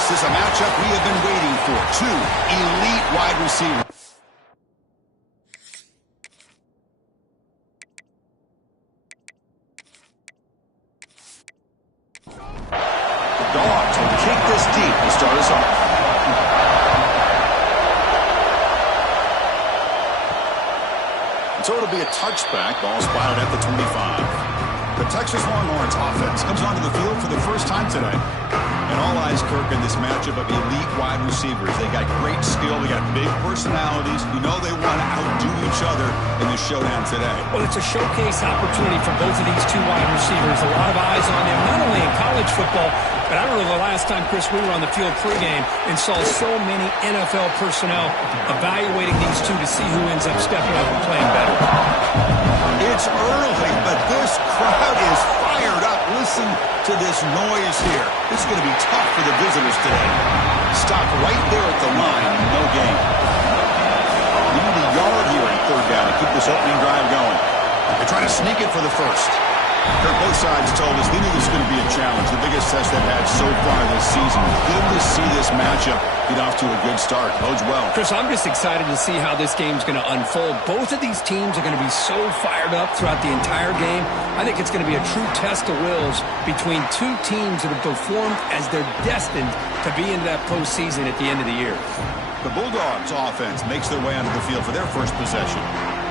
This is a matchup we have been waiting for. Two elite wide receivers. The Dogs will kick this deep to start us off. So it'll be a touchback. Ball spotted at the 25. The Texas Longhorns offense comes onto the field for the first time today. And all eyes, Kirk, in this matchup of elite wide receivers. They got great skill. They got big personalities. You know they want to outdo each other in this showdown today. Well, it's a showcase opportunity for both of these two wide receivers. A lot of eyes on them, not only in college football, but I don't know the last time, Chris, we were on the field pregame and saw so many NFL personnel evaluating these two to see who ends up stepping up and playing better. It's early, but this crowd is fired up. Listen to this noise here. It's going to be tough for the visitors today. Stop right there at the line. No gain. We need a yard here in third down to keep this opening drive going. They try to sneak it for the first. Kirk, both sides told us they knew this was going to be a challenge, the biggest test they've had so far this season. Good to see this matchup get off to a good start. Bodes well. Chris, I'm just excited to see how this game's going to unfold. Both of these teams are going to be so fired up throughout the entire game. I think it's going to be a true test of wills between two teams that have performed as they're destined to be in that postseason at the end of the year. The Bulldogs offense makes their way onto the field for their first possession.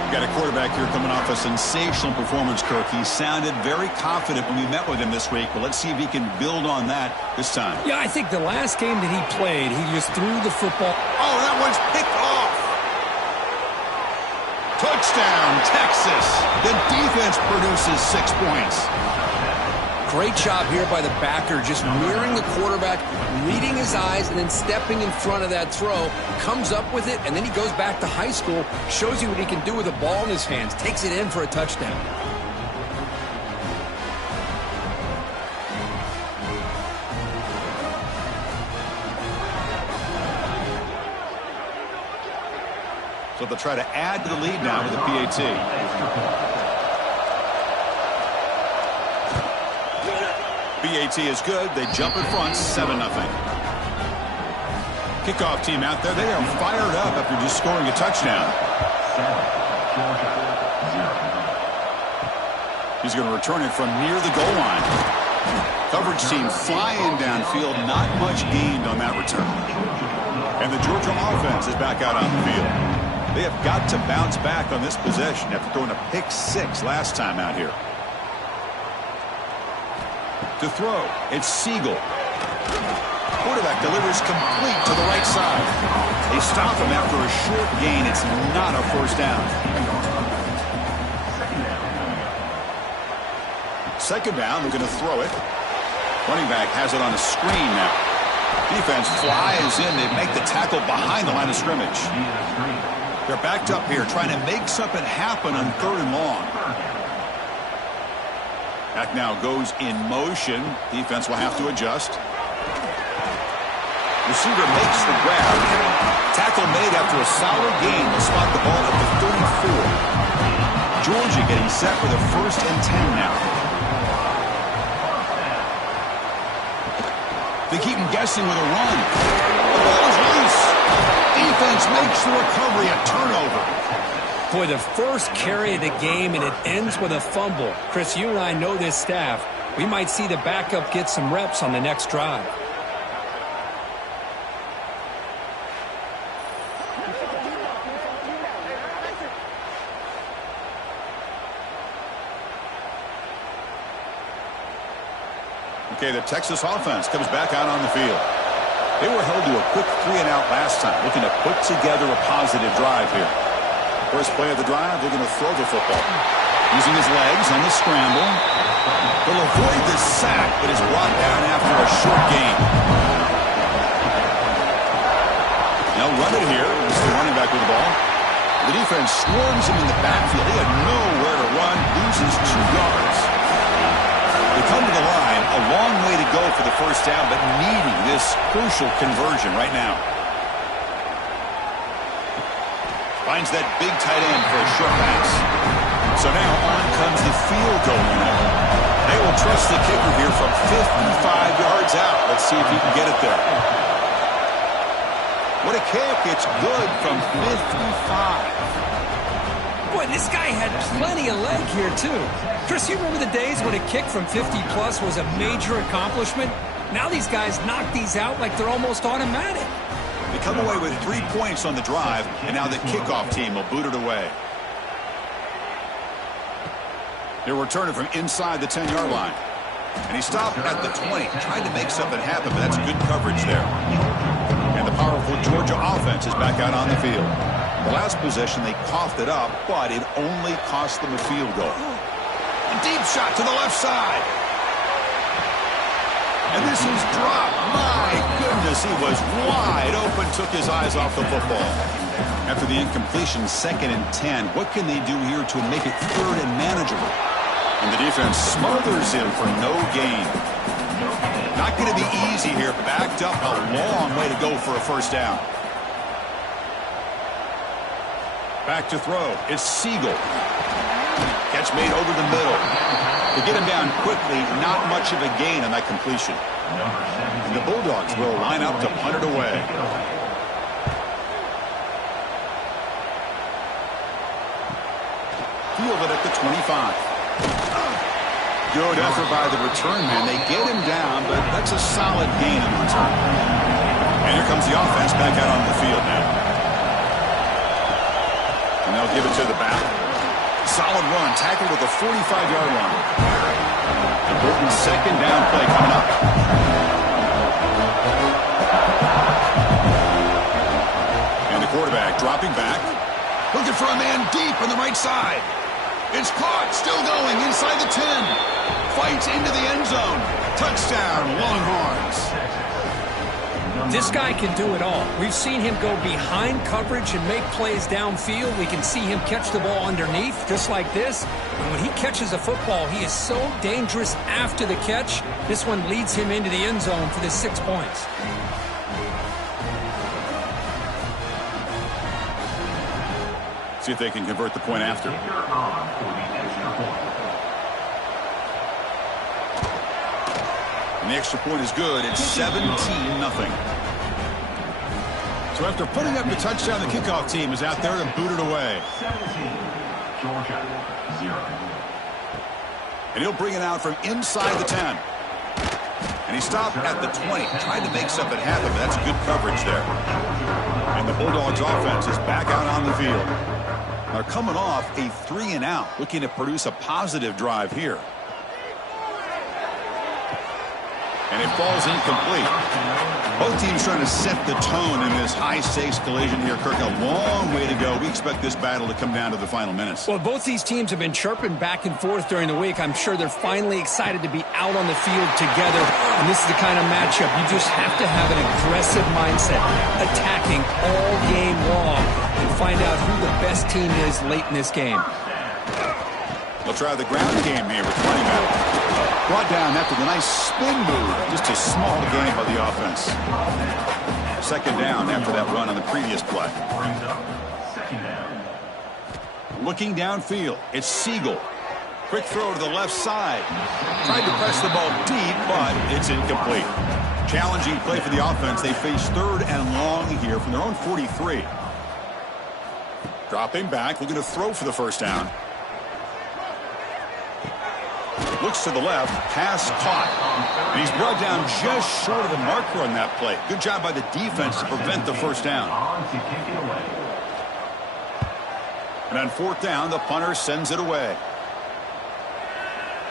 Got a quarterback here coming off a sensational performance, Kirk. He sounded very confident when we met with him this week, but let's see if he can build on that this time. Yeah, I think the last game that he played, he just threw the football. Oh, that one's picked off. Touchdown, Texas. The defense produces 6 points. Great job here by the backer, just mirroring the quarterback, reading his eyes, and then stepping in front of that throw, comes up with it, and then he goes back to high school, shows you what he can do with a ball in his hands, takes it in for a touchdown. So they'll try to add to the lead now with the PAT. PAT is good. They jump in front, 7-0. Kickoff team out there. They are fired up after just scoring a touchdown. He's going to return it from near the goal line. Coverage team flying downfield. Not much gained on that return. And the Georgia offense is back out on the field. They have got to bounce back on this possession after throwing a pick 6 last time out here. To throw, it's Siegel. Quarterback delivers complete to the right side. They stop him after a short gain. It's not a first down. Second down, they're going to throw it. Running back has it on a screen now. Defense flies in. They make the tackle behind the line of scrimmage. They're backed up here trying to make something happen on 3rd and long. Back now goes in motion. Defense will have to adjust. Receiver makes the grab. Tackle made after a solid gain to spot the ball at the 34. Georgia getting set for the 1st and 10 now. They keep him guessing with a run. The ball is loose. Defense makes the recovery, a turnover. Boy, the first carry of the game, and it ends with a fumble. Chris, you and I know this staff. We might see the backup get some reps on the next drive. Okay, the Texas offense comes back out on the field. They were held to a quick 3-and-out last time, looking to put together a positive drive here. First play of the drive, they're going to throw the football. Using his legs on the scramble. He'll avoid the sack, but is brought down after a short gain. Now run it here. This is the running back with the ball. The defense swarms him in the backfield. He had nowhere to run, loses 2 yards. They come to the line, a long way to go for the first down, but needing this crucial conversion right now. Finds that big tight end for a short pass. So now on comes the field goal unit. They will trusts the kicker here from 55 yards out. Let's see if he can get it there. What a kick. It's good from 55. Boy, this guy had plenty of leg here, too. Chris, you remember the days when a kick from 50-plus was a major accomplishment? Now these guys knock these out like they're almost automatic. They come away with 3 points on the drive, and now the kickoff team will boot it away. He'll return it from inside the 10-yard line. And he stopped at the 20, tried to make something happen, but that's good coverage there. And the powerful Georgia offense is back out on the field. The last possession, they coughed it up, but it only cost them a field goal. A deep shot to the left side. And this is dropped. My goodness, he was wide open, took his eyes off the football. After the incompletion, 2nd and 10, what can they do here to make it 3rd and manageable? And the defense smothers him for no gain. Not going to be easy here. Backed up a long way to go for a first down. Back to throw. It's Siegel. Catch made over the middle. To get him down quickly, not much of a gain on that completion. And the Bulldogs will line up to punt it away. Fielded at the 25. Good effort by the return man. They get him down, but that's a solid gain in return. And here comes the offense back out on the field now. And they'll give it to the back. Solid run, tackled at the 45-yard line. Important 2nd down play coming up. And the quarterback dropping back. Looking for a man deep on the right side. It's caught, still going inside the 10. Fights into the end zone. Touchdown, Longhorns. This guy can do it all. We've seen him go behind coverage and make plays downfield. We can see him catch the ball underneath, just like this. And when he catches a football, he is so dangerous after the catch. This one leads him into the end zone for the 6 points. See if they can convert the point after. And the extra point is good. It's 17-0. So after putting up the touchdown, the kickoff team is out there to boot it away. 17, Georgia, 0. And he'll bring it out from inside the 10. And he stopped at the 20. Tried to make something happen, but that's good coverage there. And the Bulldogs offense is back out on the field. They're coming off a 3-and-out, looking to produce a positive drive here. And it falls incomplete. Both teams trying to set the tone in this high-stakes collision here. Kirk, a long way to go. We expect this battle to come down to the final minutes. Well, both these teams have been chirping back and forth during the week. I'm sure they're finally excited to be out on the field together. And this is the kind of matchup you just have to have an aggressive mindset, attacking all game long, and find out who the best team is late in this game. They'll try the ground game here with running back. Brought down after the nice spin move. Just a small gain by the offense. 2nd down after that run on the previous play. Looking downfield, it's Siegel. Quick throw to the left side. Tried to press the ball deep, but it's incomplete. Challenging play for the offense. They face 3rd and long here from their own 43. Dropping back, looking to throw for the first down. Looks to the left, pass caught. And he's brought down just short of the marker on that play. Good job by the defense to prevent the first down. And on 4th down, the punter sends it away.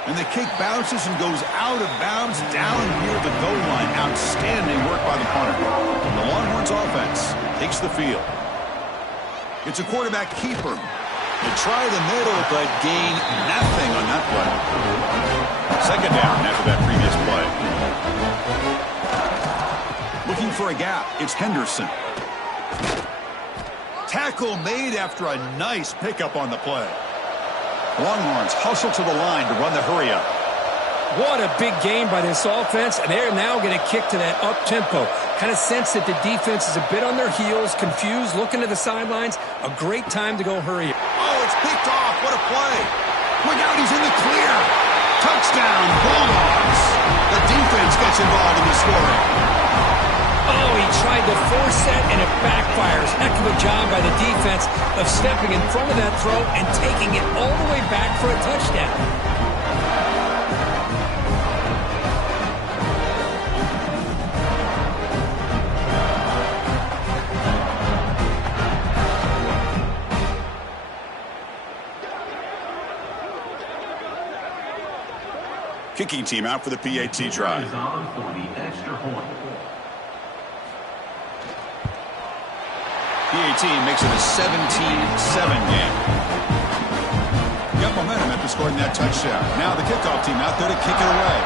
And the kick bounces and goes out of bounds down near the goal line. Outstanding work by the punter. The Longhorns offense takes the field. It's a quarterback keeper. They try the middle, but gain nothing on that play. 2nd down after that previous play. Looking for a gap. It's Henderson. Tackle made after a nice pickup on the play. Longhorns hustle to the line to run the hurry-up. What a big game by this offense, and they're now going to kick to that up-tempo. Kind of sense that the defense is a bit on their heels, confused, looking to the sidelines. A great time to go hurry. Oh, it's picked off. What a play. Look out, he's in the clear. Touchdown, Bulldogs. The defense gets involved in the scoring. Oh, he tried to force it, and it backfires. Heck of a job by the defense of stepping in front of that throw and taking it all the way back for a touchdown. Kicking team out for the PAT try. PAT makes it a 17-7 game. Got momentum after scoring that touchdown. Now the kickoff team out there to kick it away.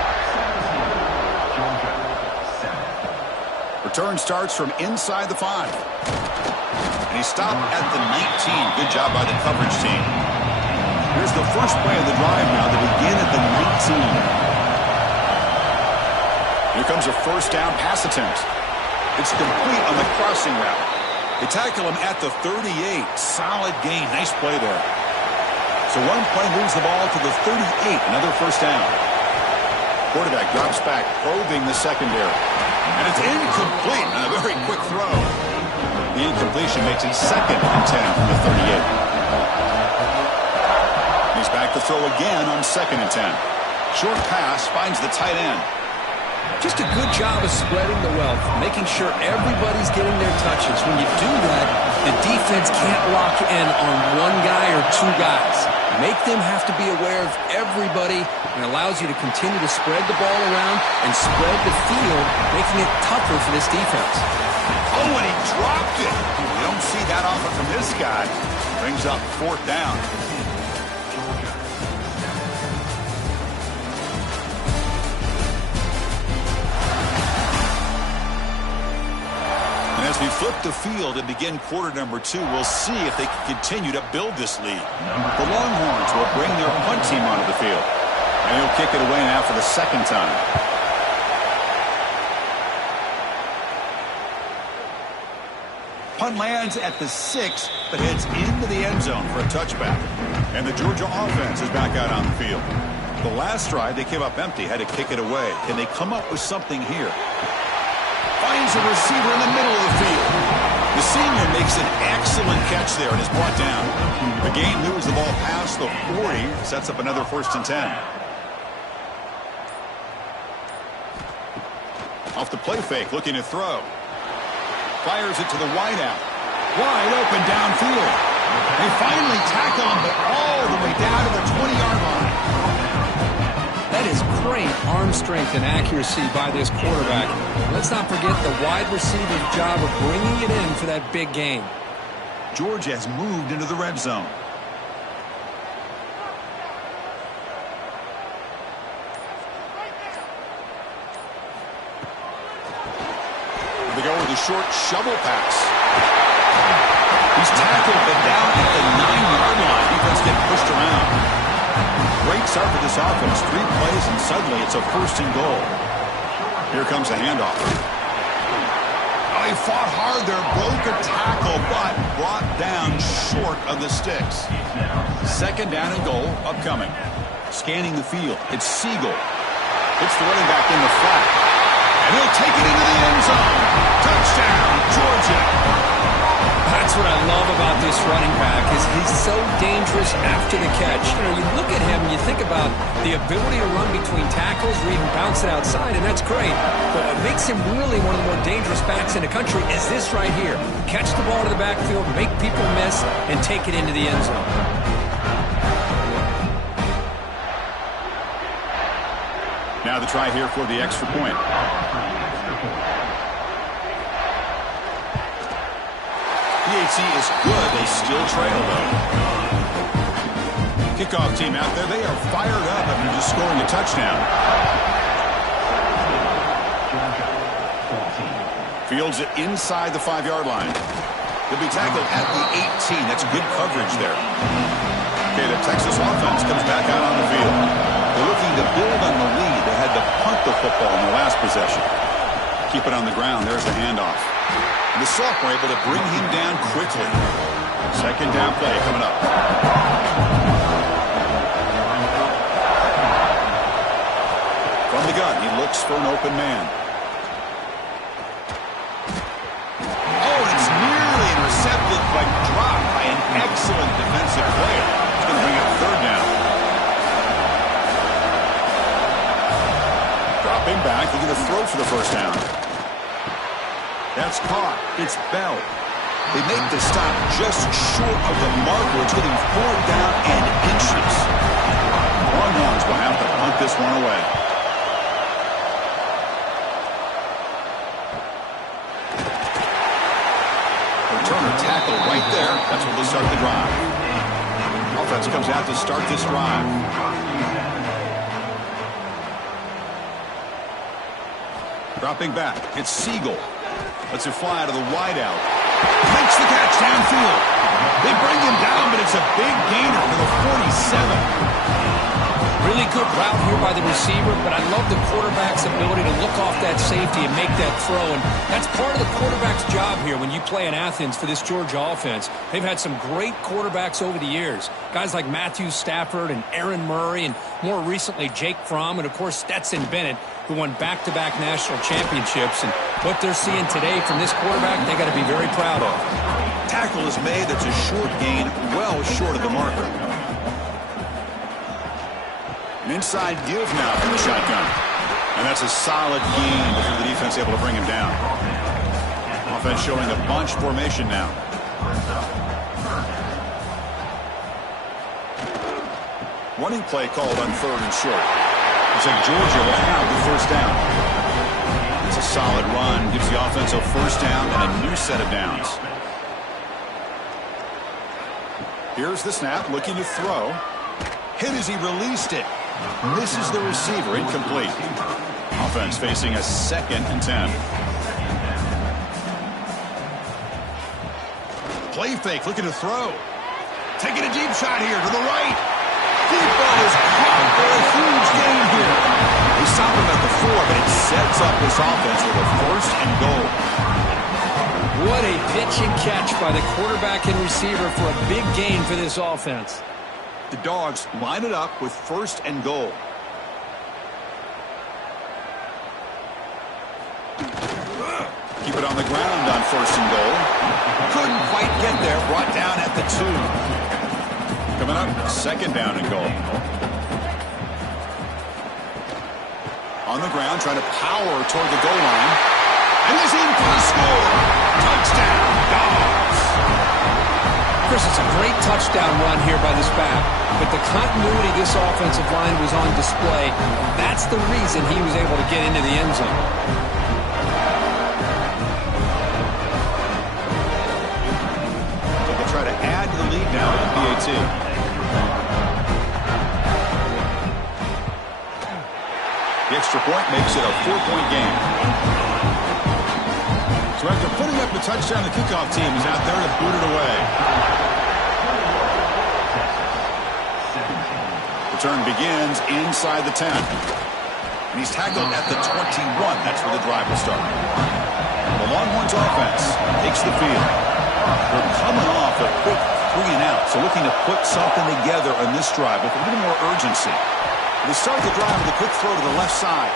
Return starts from inside the 5. And he stopped at the 19. Good job by the coverage team. Here's the first play of the drive now to begin at the 19. Here comes a first down pass attempt. It's complete on the crossing route. They tackle him at the 38. Solid gain. Nice play there. So one play moves the ball to the 38. Another first down. Quarterback drops back, probing the secondary. And it's incomplete on a very quick throw. The incompletion makes it 2nd and 10 from the 38. He's back to throw again on 2nd and 10. Short pass finds the tight end. Just a good job of spreading the wealth, making sure everybody's getting their touches. When you do that, the defense can't lock in on one guy or two guys. Make them have to be aware of everybody, and allows you to continue to spread the ball around and spread the field, making it tougher for this defense. Oh, and he dropped it. You don't see that often from this guy. Brings up 4th down. As we flip the field and begin quarter number 2, we'll see if they can continue to build this lead. The Longhorns will bring their punt team onto the field. And he'll kick it away now for the 2nd time. Punt lands at the 6, but heads into the end zone for a touchback. And the Georgia offense is back out on the field. The last drive, they came up empty, had to kick it away. Can they come up with something here? Finds a receiver in the middle of the field. The senior makes an excellent catch there and is brought down. The game moves the ball past the 40, sets up another 1st and 10. Off the play fake, looking to throw. Fires it to the wideout. Wide open downfield. They finally tackle him, but all the way down to the 20-yard line. That is great arm strength and accuracy by this quarterback. Let's not forget the wide receiver's job of bringing it in for that big gain. Georgia has moved into the red zone. Here they go with a short shovel pass. He's tackled, but down at the 9-yard line. Defense getting pushed around. Great start for this offense. 3 plays, and suddenly it's a 1st and goal. Here comes a handoff. Oh, he fought hard there, broke a tackle, but brought down short of the sticks. 2nd down and goal, upcoming. Scanning the field, it's Siegel. Hits the running back in the flat. And he'll take it into the end zone. Touchdown, Georgia. That's what I love about this running back is he's so dangerous after the catch. You know, you look at him and you think about the ability to run between tackles or even bounce it outside, and that's great. But what makes him really one of the more dangerous backs in the country is this right here. Catch the ball to the backfield, make people miss, and take it into the end zone. Now the try here for the extra point. PAT is good. They still trail, though. Kickoff team out there. They are fired up after just scoring a touchdown. Fields it inside the 5-yard line. He'll be tackled at the 18. That's good coverage there. Okay, the Texas offense comes back out on the field. They're looking to build on the lead. They had to punt the football in the last possession. Keep it on the ground. There's the handoff. And the sophomore able to bring him down quickly. 2nd down play coming up. looks for an open man. Oh, it's nearly intercepted, but dropped by an excellent defensive player. It's going to bring up third down. Dropping back, looking to throw for the first down. That's caught. It's Bell. They make the stop just short of the marker. It's getting 4 down and inches. Longhorns will have to punt this one away. Returner tackle right there. That's where they start the drive. Offense comes out to start this drive. Dropping back. It's Siegel. Lets it fly to the wideout. Makes the catch downfield. They bring him down, but it's a big gainer for the 47. Really good route here by the receiver, but I love the quarterback's ability to look off that safety and make that throw. And that's part of the quarterback's job here when you play in Athens for this Georgia offense. They've had some great quarterbacks over the years. Guys like Matthew Stafford and Aaron Murray, and more recently Jake Fromm, and of course Stetson Bennett, who won back-to-back national championships. And what they're seeing today from this quarterback, they got to be very proud of. Tackle is made. That's a short gain, well short of the marker. An inside give now from the shotgun. And that's a solid gain before the defense able to bring him down. Offense showing a bunch formation now. Running play called on third and short. Looks like Georgia will have the first down. It's a solid run. Gives the offense a first down and a new set of downs. Here's the snap, looking to throw. Hit as he released it. Misses the receiver, incomplete. Offense facing a 2nd and 10. Play fake, looking to throw. Taking a deep shot here to the right. Deep ball is caught for a huge gain here. They stop him at the 4, but it sets up this offense with a 1st and goal. What a pitch and catch by the quarterback and receiver for a big gain for this offense. The Dogs line it up with 1st and goal. Keep it on the ground on 1st and goal. Couldn't quite get there. Brought down at the 2. Coming up, 2nd down and goal. On the ground, trying to power toward the goal line. And he's in for the score. Touchdown, Dogs. Chris, it's a great touchdown run here by this back, but the continuity of this offensive line was on display. That's the reason he was able to get into the end zone. So they'll try to add to the lead now with the PAT. The extra point makes it a 4-point game. So after putting up the touchdown, the kickoff team is out there to boot it away. Return begins inside the 10. And he's tackled at the 21. That's where the drive will start. The Longhorns offense takes the field. They're coming off a quick 3 and out, so looking to put something together on this drive with a little more urgency. They start the drive with a quick throw to the left side.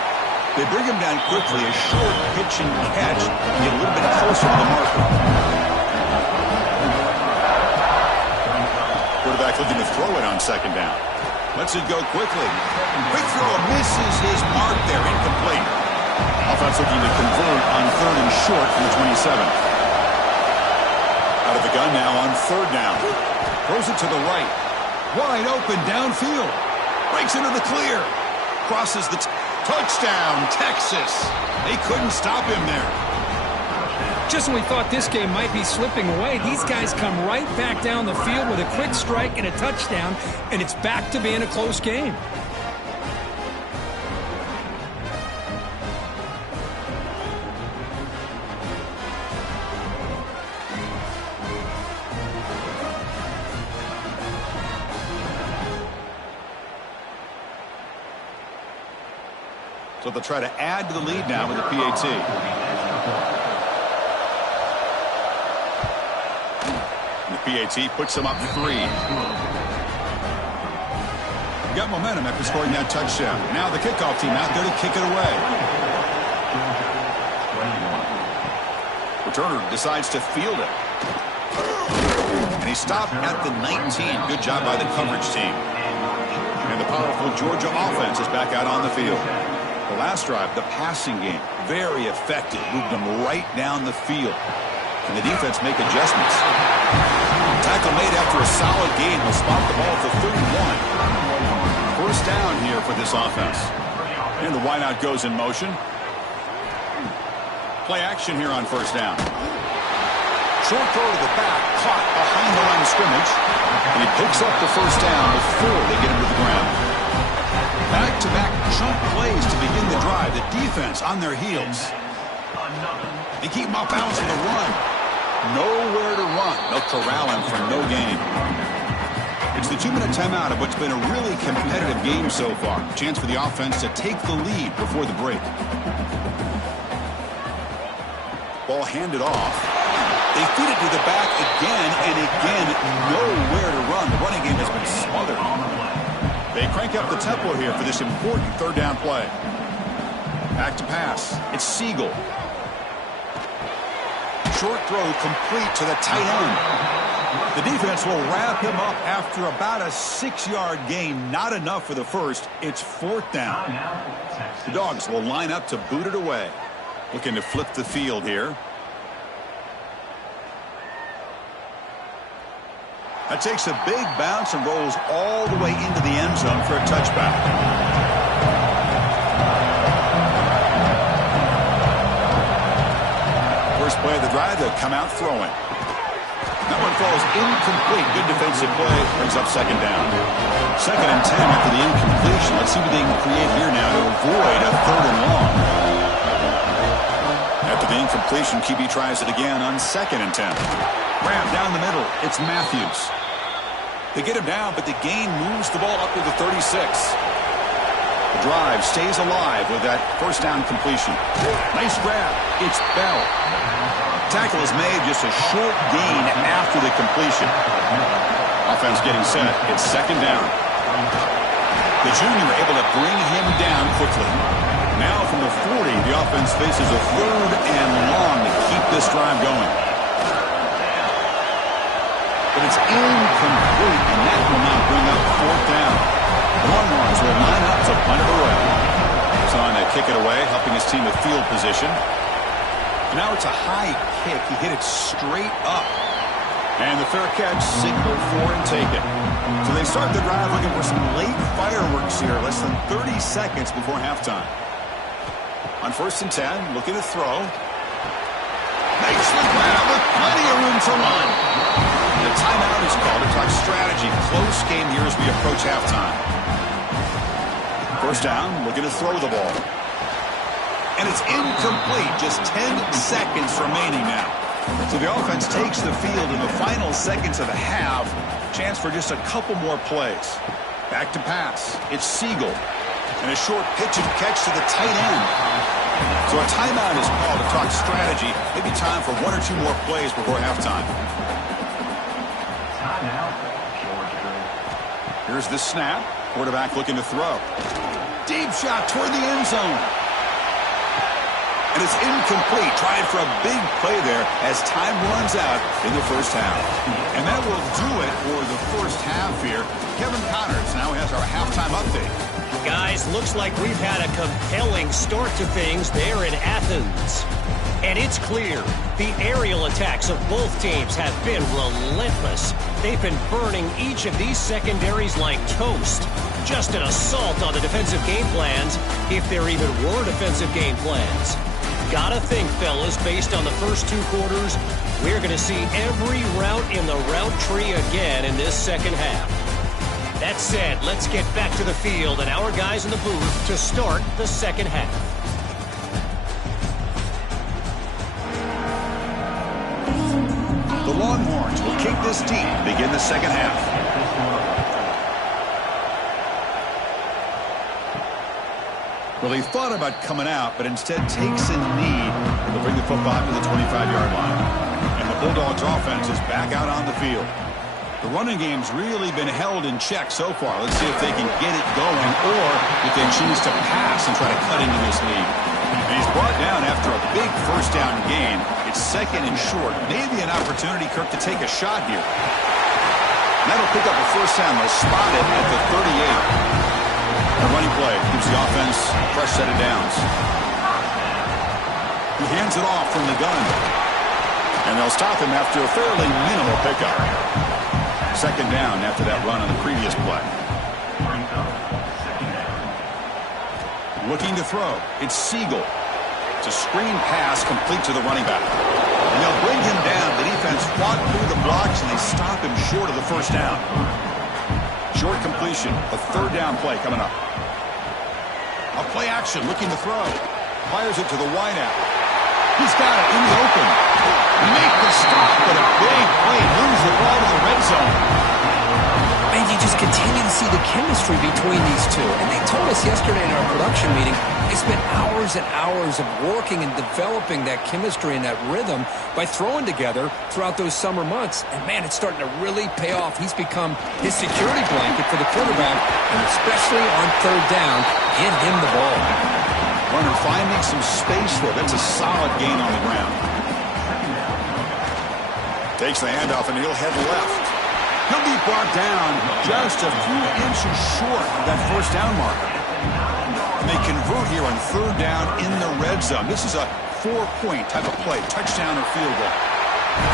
They bring him down quickly, a short pitch and catch, and get a little bit closer to the marker. Quarterback looking to throw it on 2nd down. Lets it go quickly. Quick throw misses his mark there, incomplete. Offense looking to convert on 3rd and short from the 27. Out of the gun now on 3rd down. Throws it to the right. Wide open downfield. Breaks into the clear. Crosses the touchdown, Texas. They couldn't stop him there. Just when we thought this game might be slipping away, these guys come right back down the field with a quick strike and a touchdown, and it's back to being a close game. So they'll try to add to the lead now with the PAT. The PAT puts them up 3. got momentum after scoring that touchdown. Now the kickoff team out there to kick it away. Returner decides to field it. And he stopped at the 19. Good job by the coverage team. And the powerful Georgia offense is back out on the field. The last drive, the passing game, very effective. Moved them right down the field. And the defense make adjustments. Tackle made after a solid gain will spot the ball for 31. First down here for this offense. And the wideout goes in motion. Play action here on first down. Short throw to the back, caught behind the line of scrimmage. And he picks up the first down before they get him to the ground. Back-to-back chunk plays to begin the drive. The defense on their heels. They keep him off balance for the run. Nowhere to run. They'll corral him for no gain. It's the 2-minute timeout of what's been a really competitive game so far. Chance for the offense to take the lead before the break. Ball handed off. They feed it to the back again and again. Nowhere to run. The running game has been smothered. They crank up the tempo here for this important third down play. Back to pass. It's Siegel. Short throw complete to the tight end. The defense will wrap him up after about a 6-yard gain. Not enough for the first. It's fourth down. The Dogs will line up to boot it away. Looking to flip the field here. That takes a big bounce and rolls all the way into the end zone for a touchback. First play of the drive, they'll come out throwing. That one falls incomplete. Good defensive play. Brings up second down. 2nd and 10 after the incompletion. Let's see what they can create here now to avoid a 3rd and long. After the incompletion, QB tries it again on 2nd and 10. Grab down the middle. It's Matthews. They get him down, but the gain moves the ball up to the 36. The drive stays alive with that first down completion. Nice grab. It's Bell. Tackle is made, just a short gain after the completion. Offense getting set. It's 2nd down. The junior able to bring him down quickly. Now from the 40, the offense faces a 3rd and long to keep this drive going. But it's incomplete, and that will not bring up 4th down. The Longhorns will line up to punt it away. He's on to kick it away, helping his team with field position. And now it's a high kick. He hit it straight up. And the fair catch signaled for and taken. So they start the drive looking for some late fireworks here, less than 30 seconds before halftime. On 1st and 10, looking to throw. Nicely grabbed with plenty of room to run. The timeout is called to talk strategy. Close game here as we approach halftime. First down, looking to throw the ball. And it's incomplete. Just 10 seconds remaining now. So the offense takes the field in the final seconds of the half. Chance for just a couple more plays. Back to pass. It's Siegel. And a short pitch and catch to the tight end. So a timeout is called to talk strategy. Maybe time for 1 or 2 more plays before halftime. Here's the snap. Quarterback looking to throw. Deep shot toward the end zone. And it's incomplete. Trying for a big play there as time runs out in the first half. And that will do it for the first half here. Kevin Connors now has our halftime update. Guys, looks like we've had a compelling start to things there in Athens. And it's clear the aerial attacks of both teams have been relentless. They've been burning each of these secondaries like toast. Just an assault on the defensive game plans, if there even were defensive game plans. Gotta think, fellas, based on the first 2 quarters, we're going to see every route in the route tree again in this second half. That said, let's get back to the field and our guys in the booth to start the second half. The Longhorns will kick this deep to begin the second half. Well, he thought about coming out, but instead takes a knee. They'll bring the football to the 25-yard line. And the Bulldogs offense is back out on the field. The running game's really been held in check so far. Let's see if they can get it going or if they choose to pass and try to cut into this lead. And he's brought down after a big first down gain. It's second and short. Maybe an opportunity, Kirk, to take a shot here. And that'll pick up a first down. They'll spot it at the 38. The running play gives the offense a fresh set of downs. He hands it off from the gun. And they'll stop him after a fairly minimal pickup. Second down after that run on the previous play. Looking to throw. It's Siegel. It's a screen pass complete to the running back. And they'll bring him down. The defense fought through the blocks, and they stop him short of the first down. Short completion. A third down play coming up. A play action. Looking to throw. Fires it to the wideout. He's got it in the open. Make the stop, but a big play. Moves the ball to the red zone. And you just continue to see the chemistry between these two. And they told us yesterday in our production meeting, they spent hours and hours of working and developing that chemistry and that rhythm by throwing together throughout those summer months. And, man, it's starting to really pay off. He's become his security blanket for the quarterback, and especially on third down, get him the ball. Runner finding some space there. That's a solid gain on the ground. Takes the handoff, and he'll head left. He'll be brought down just a few inches short of that first down marker. And they convert here on third down in the red zone. This is a 4-point type of play, touchdown or field goal.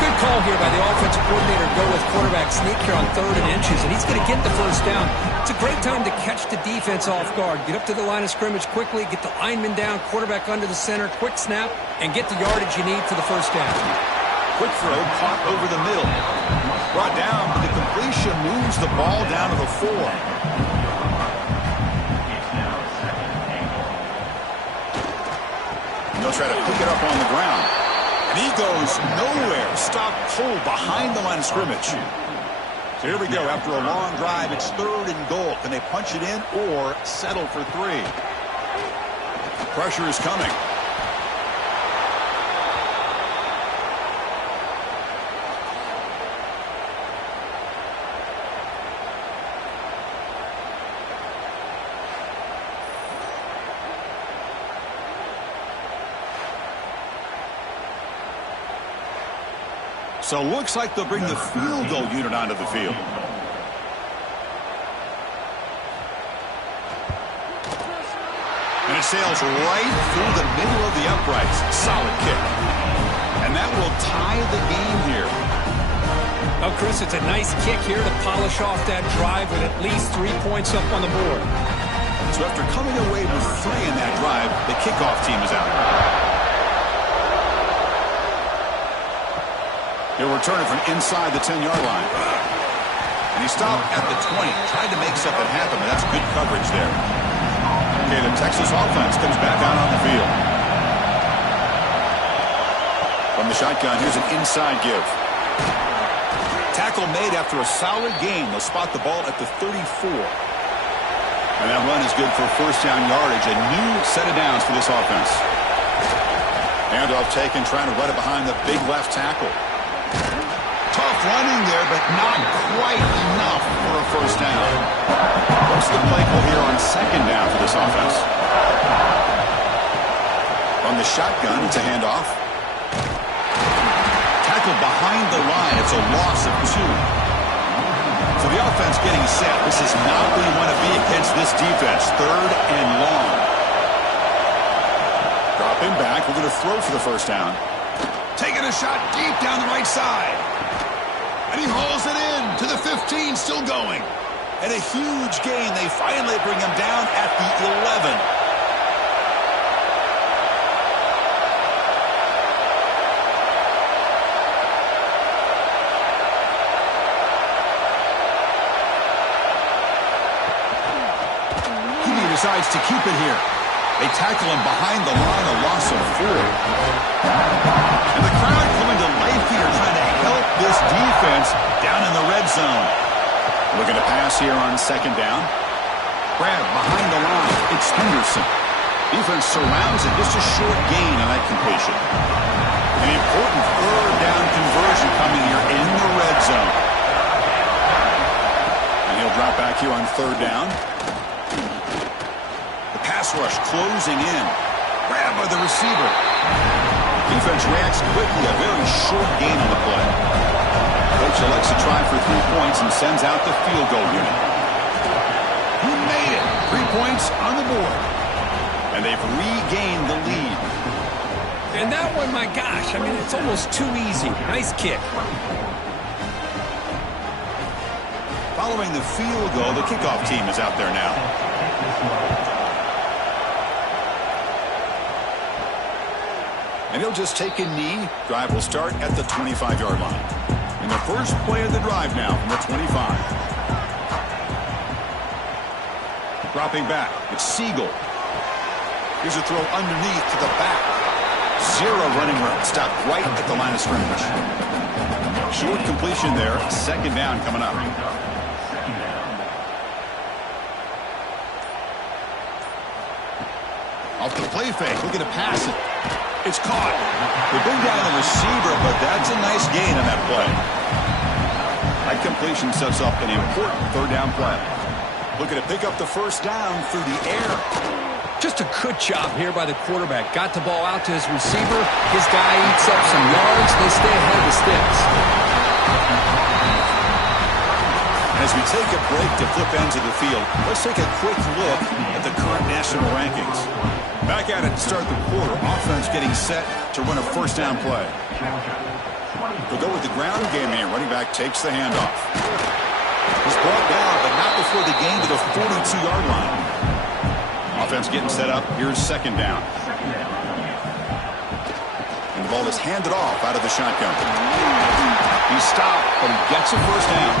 Good call here by the offensive coordinator to go with quarterback sneak here on third and inches, and he's going to get the first down. It's a great time to catch the defense off guard. Get up to the line of scrimmage quickly, get the lineman down, quarterback under the center, quick snap, and get the yardage you need for the first down. Quick throw, caught over the middle. Brought down, but the completion moves the ball down to the 4. And they'll try to pick it up on the ground. And he goes nowhere. Stop pull behind the line of scrimmage. So here we go. After a long drive, it's third and goal. Can they punch it in or settle for 3? Pressure is coming. So looks like they'll bring the field goal unit onto the field. And it sails right through the middle of the uprights. Solid kick. And that will tie the game here. Oh, Chris, it's a nice kick here to polish off that drive with at least 3 points up on the board. So after coming away with 3 in that drive, the kickoff team is out. He'll return it from inside the 10-yard line. And he stopped at the 20. Tried to make something happen, but that's good coverage there. Okay, the Texas offense comes back out on the field. From the shotgun, here's an inside give. Tackle made after a solid gain. They'll spot the ball at the 34. And that run is good for first down yardage. A new set of downs for this offense. Handoff taken, trying to run it behind the big left tackle. Tough running there, but not quite enough for a first down. What's the play call here on second down for this offense? From the shotgun, it's a handoff. Tackled behind the line. It's a loss of 2. So the offense getting set. This is not where you want to be against this defense. Third and long. Dropping back. We're going to throw for the first down. Taking a shot deep down the right side. And he hauls it in to the 15, still going. And a huge gain. They finally bring him down at the 11. He decides to keep it here. They tackle him behind the line, a loss of 4. And the crowd coming to life here, trying to help this defense down in the red zone. Looking to pass here on second down. Grab behind the line. It's Henderson. Defense surrounds it. Just a short gain on that completion. An important third down conversion coming here in the red zone. They'll drop back here on third down. The pass rush closing in. Grab by the receiver. Defense reacts quickly. A very short gain on the play. Coach elects to try for 3 points and sends out the field goal unit. He made it. 3 points on the board. And they've regained the lead. And that one, my gosh, I mean, it's almost too easy. Nice kick. Following the field goal, the kickoff team is out there now. And he'll just take a knee. Drive will start at the 25-yard line. In the first play of the drive now from the 25. Dropping back, it's Siegel. Here's a throw underneath to the back. 0 running room. Stopped right at the line of scrimmage. Short completion there. Second down coming up. Off the play fake. Looking to pass it. It's caught. They bring down the receiver, but that's a nice gain on that play. That completion sets up an important third down play. Looking to pick up the first down through the air. Just a good job here by the quarterback. Got the ball out to his receiver. His guy eats up some yards. They stay ahead of the sticks. As we take a break to flip ends of the field, let's take a quick look at the current national rankings. Back at it to start the quarter. Offense getting set to run a first down play. They'll go with the ground game here. Running back takes the handoff. He's brought down, but not before the gain to the 42-yard line. Offense getting set up. Here's second down. And the ball is handed off out of the shotgun. He's stopped, but he gets a first down.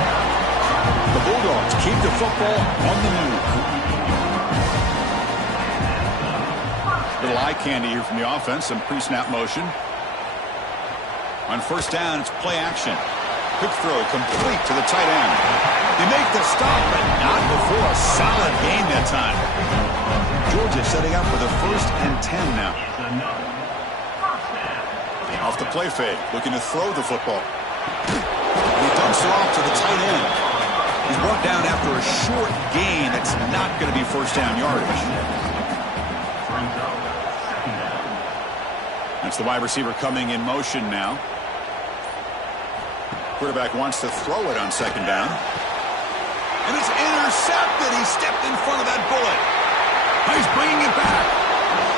The Bulldogs keep the football on the move. Little eye candy here from the offense. Some pre-snap motion. On first down, it's play action. Quick throw complete to the tight end. They make the stop, but not before a solid gain that time. Georgia setting up for the 1st and 10 now. Off the play fake, looking to throw the football. And he dumps it off to the tight end. He's brought down after a short gain. It's not going to be first down yardage. That's the wide receiver coming in motion now. Quarterback wants to throw it on second down. And it's intercepted. He stepped in front of that bullet. He's bringing it back.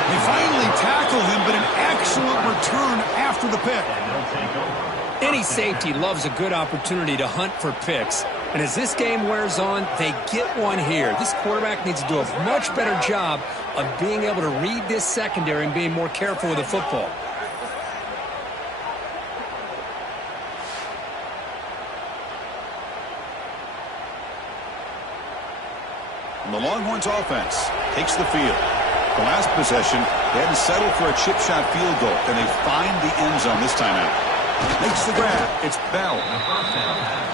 They finally tackle him, but an excellent return after the pick. Any safety loves a good opportunity to hunt for picks. And as this game wears on, they get one here. This quarterback needs to do a much better job of being able to read this secondary and being more careful with the football. And the Longhorns offense takes the field. The last possession, they hadn't settled for a chip shot field goal. Then they find the end zone this time out. Makes the grab. It's Bell.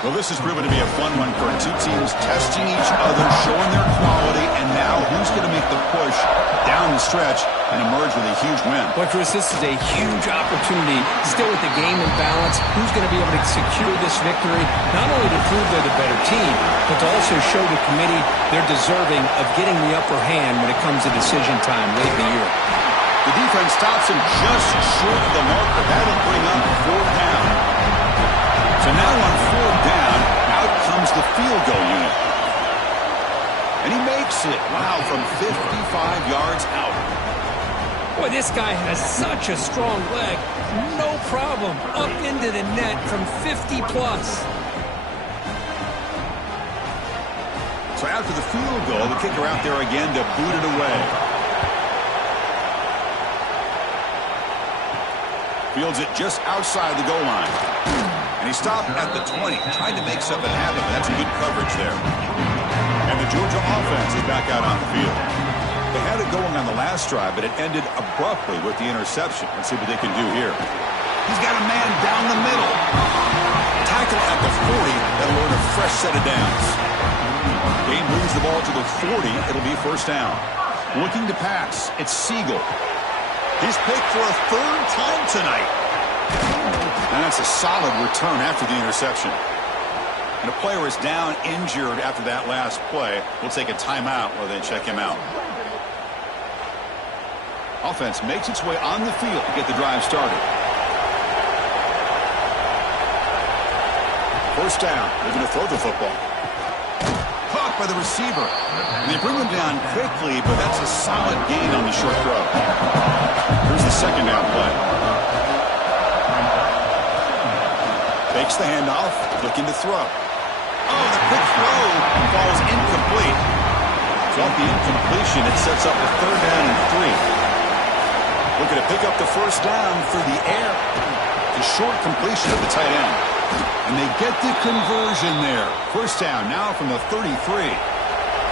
Well, this has proven to be a fun one for two teams testing each other, showing their quality, and now who's going to make the push down the stretch and emerge with a huge win? Well, Chris, this is a huge opportunity. Still with the game in balance, who's going to be able to secure this victory, not only to prove they're the better team, but to also show the committee they're deserving of getting the upper hand when it comes to decision time late in the year. The defense stops him just short of the marker. That'll bring up fourth down. So now on fourth down, out comes the field goal unit. And he makes it. Wow, from 55 yards out. Boy, this guy has such a strong leg. No problem. Up into the net from 50 plus. So after the field goal, the kicker out there again to boot it away. Fields it just outside the goal line. And he stopped at the 20, trying to make something happen. That's good coverage there. And the Georgia offense is back out on the field. They had it going on the last drive, but it ended abruptly with the interception. Let's see what they can do here. He's got a man down the middle. Tackle at the 40. That'll earn a fresh set of downs. Game moves the ball to the 40. It'll be first down. Looking to pass. It's Siegel. He's picked for a third time tonight. And that's a solid return after the interception. And a player is down injured after that last play. We'll take a timeout while they check him out. Offense makes its way on the field to get the drive started. First down. They're going to throw the football. Caught by the receiver. And they bring him down quickly, but that's a solid gain on the short throw. Here's the second down play. Takes the handoff, looking to throw. Oh, the quick throw falls incomplete. So off the incompletion, it sets up a 3rd down and 3. Looking to pick up the first down through the air. The short completion of the tight end. And they get the conversion there. First down now from the 33.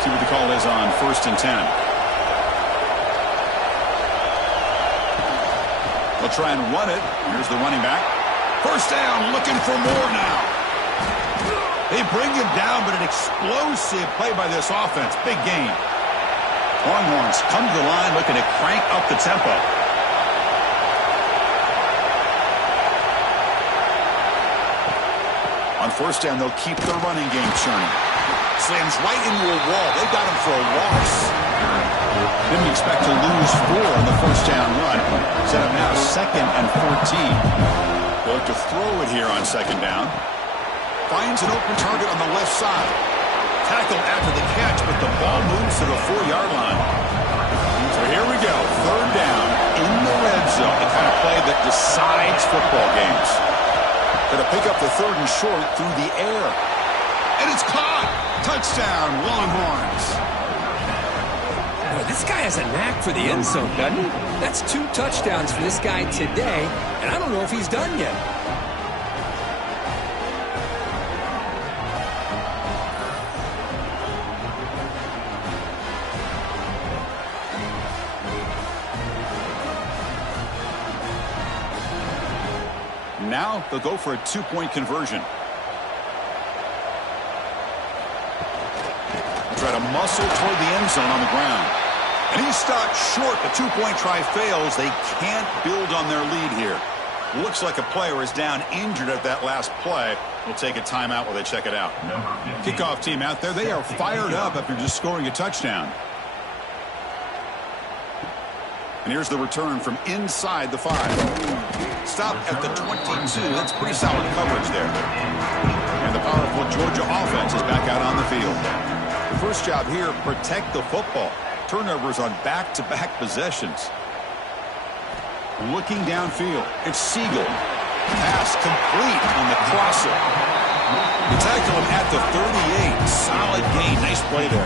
See what the call is on 1st and 10. They'll try and run it. Here's the running back. First down, looking for more now. They bring him down, but an explosive play by this offense. Big gain. Longhorns come to the line looking to crank up the tempo. On first down, they'll keep their running game churning. Slams right into a wall. They got him for a loss. Didn't expect to lose 4 on the first down run. Set up now 2nd and 14. They'll look to throw it here on 2nd down. Finds an open target on the left side. Tackled after the catch, but the ball moves to the 4-yard line. So here we go. 3rd down in the red zone. The kind of play that decides football games. Going to pick up the 3rd and short through the air. And it's caught. Touchdown, Longhorns. Boy, this guy has a knack for the end zone, doesn't he? That's 2 touchdowns for this guy today, and I don't know if he's done yet. Now they'll go for a 2-point conversion. Try to muscle toward the end zone on the ground. And he's stopped short. The 2-point try fails. They can't build on their lead here. Looks like a player is down injured at that last play. We'll take a timeout while they check it out. Kickoff team out there. They are fired up after just scoring a touchdown. And here's the return from inside the 5. Stop at the 22. That's pretty solid coverage there. And the powerful Georgia offense is back out on the field. The first job here, protect the football. Turnovers on back-to-back possessions. Looking downfield. It's Siegel. Pass complete on the crosser. They tackle him at the 38. Solid gain. Nice play there.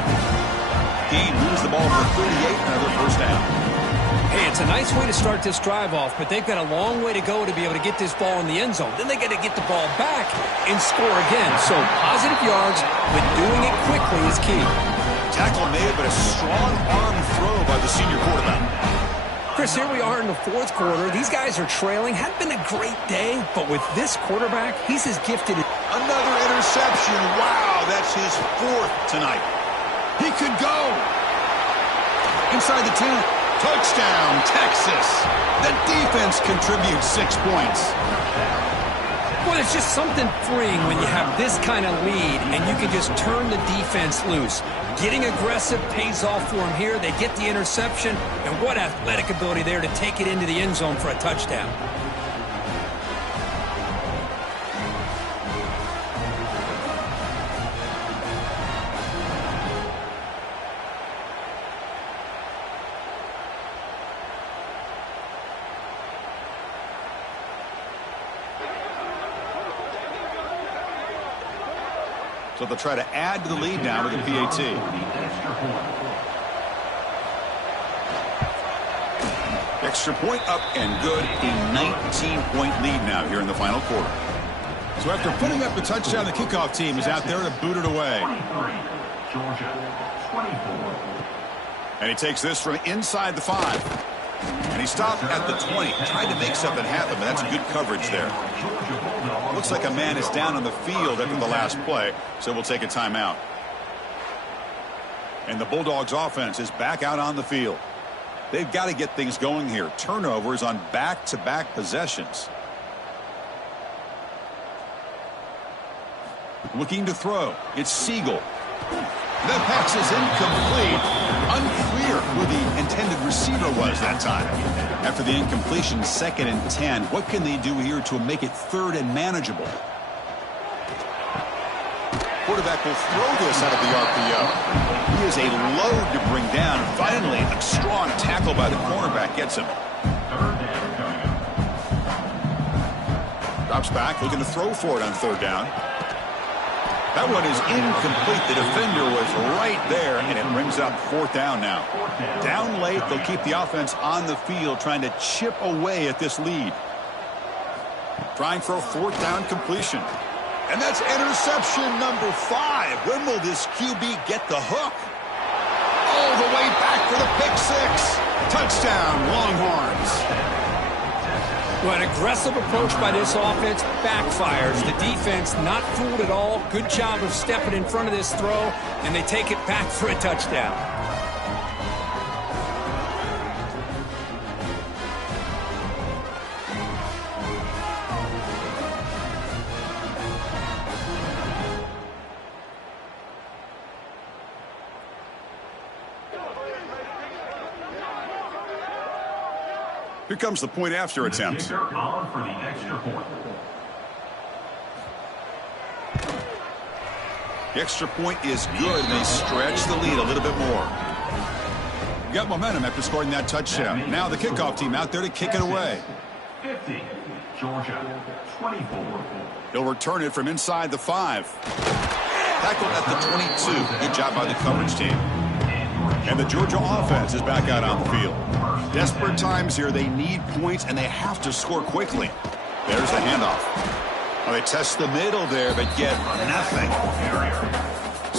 Gain moves the ball for 38. Another first down. Hey, it's a nice way to start this drive off, but they've got a long way to go to be able to get this ball in the end zone. Then they got to get the ball back and score again. So positive yards, but doing it quickly is key. Tackle made, but a strong arm throw by the senior quarterback. Chris, here we are in the 4th quarter. These guys are trailing. Hadn't been a great day, but with this quarterback, he's as gifted. Another interception. Wow, that's his 4th tonight. He could go. Inside the 10. Touchdown, Texas. The defense contributes 6 points. Well, it's just something freeing when you have this kind of lead and you can just turn the defense loose. Getting aggressive pays off for them here. They get the interception, and what athletic ability there to take it into the end zone for a touchdown. So they'll try to add to the lead now with the PAT. Extra point up and good. A 19-point lead now here in the final quarter. So after putting up the touchdown, the kickoff team is out there to boot it away. Georgia, 24. And he takes this from inside the 5. And he stopped at the 20. Tried to make something happen, but that's good coverage there. Looks like a man is down on the field after the last play, so we'll take a timeout. And the Bulldogs offense is back out on the field. They've got to get things going here. Turnovers on back-to-back possessions. Looking to throw. It's Siegel. The pass is incomplete. Unclear who the intended receiver was that time. After the incompletion, 2nd and 10. What can they do here to make it 3rd and manageable? Quarterback will throw this out of the RPO. He is a load to bring down. Finally, a strong tackle by the cornerback gets him. Drops back, looking to throw for it on 3rd down. That one is incomplete. The defender was right there, and it brings up 4th down now. Down late, they'll keep the offense on the field, trying to chip away at this lead. Trying for a 4th down completion. And that's interception number 5. When will this QB get the hook? All the way back for the pick 6. Touchdown, Longhorns. Well, an aggressive approach by this offense backfires. The defense not fooled at all. Good job of stepping in front of this throw, and they take it back for a touchdown. Here comes the point after attempt. Kicker on for the extra point. The extra point is good, and they stretch the lead a little bit more. You got momentum after scoring that touchdown. Now the kickoff team out there to kick it away. 50, Georgia, 24. He'll return it from inside the 5. Tackled at the 22. Good job by the coverage team. And the Georgia offense is back out on the field. Desperate times here. They need points, and they have to score quickly. There's the handoff. Well, they test the middle there, but get nothing.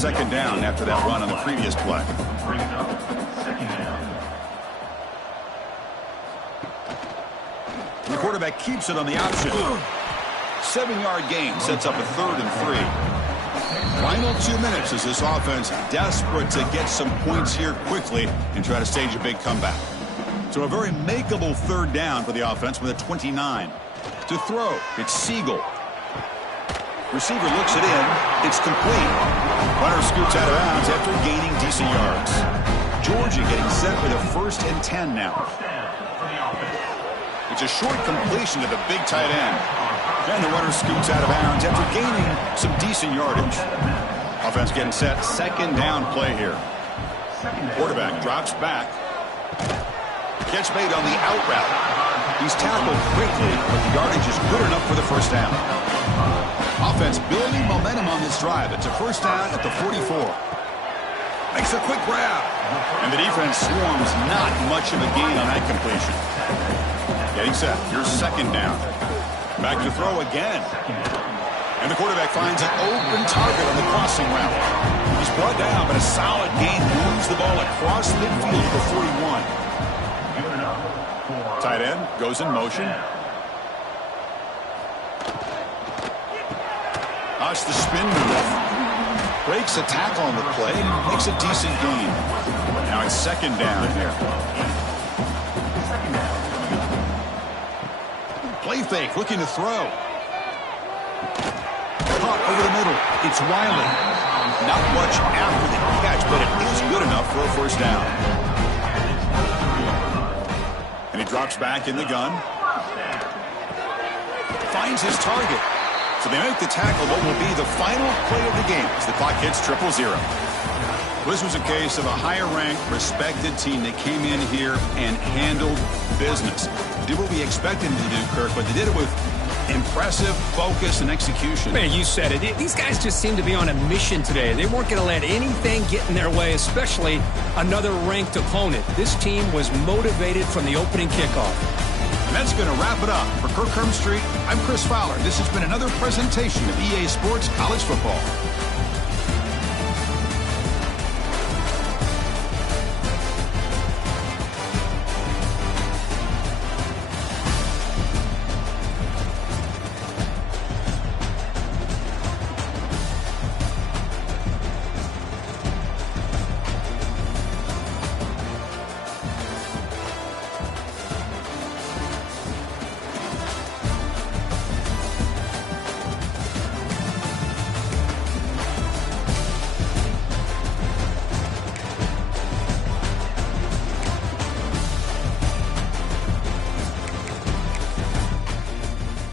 2nd down after that run on the previous play. Brings up 2nd down. The quarterback keeps it on the option. 7-yard gain sets up a 3rd and 3. Final 2 minutes as this offense desperate to get some points here quickly and try to stage a big comeback. So a very makeable 3rd down for the offense with a 29. To throw, it's Siegel. Receiver looks it in. It's complete. Runner scoots out of bounds after gaining decent yards. Georgia getting set for the 1st and 10 now. It's a short completion to the big tight end. And the runner scoots out of bounds after gaining some decent yardage. Offense getting set. 2nd down play here. Quarterback drops back. Catch made on the out route. He's tackled quickly, but the yardage is good enough for the 1st down. Offense building momentum on this drive. It's a 1st down at the 44. Makes a quick grab. And the defense swarms not much of a gain on that completion. Getting set. Here's 2nd down. Back to throw again. And the quarterback finds an open target on the crossing route. He's brought down, but a solid gain moves the ball across midfield for 41. Tight end goes in motion. That's the spin move. Breaks a tackle on the play. Makes a decent gain. Now it's 2nd down here. Play fake, looking to throw. Caught over the middle. It's Wiley. Not much after the catch, but it is good enough for a 1st down. And he drops back in the gun. Finds his target. So they make the tackle what will be the final play of the game as the clock hits 0-0. This was a case of a higher-ranked, respected team that came in here and handled business. Did what we expected them to do, Kirk, but they did it with impressive focus and execution. Man, you said it. These guys just seem to be on a mission today. They weren't going to let anything get in their way, especially another ranked opponent. This team was motivated from the opening kickoff. And that's going to wrap it up. For Kirk Herbstreit, I'm Chris Fowler. This has been another presentation of EA Sports College Football.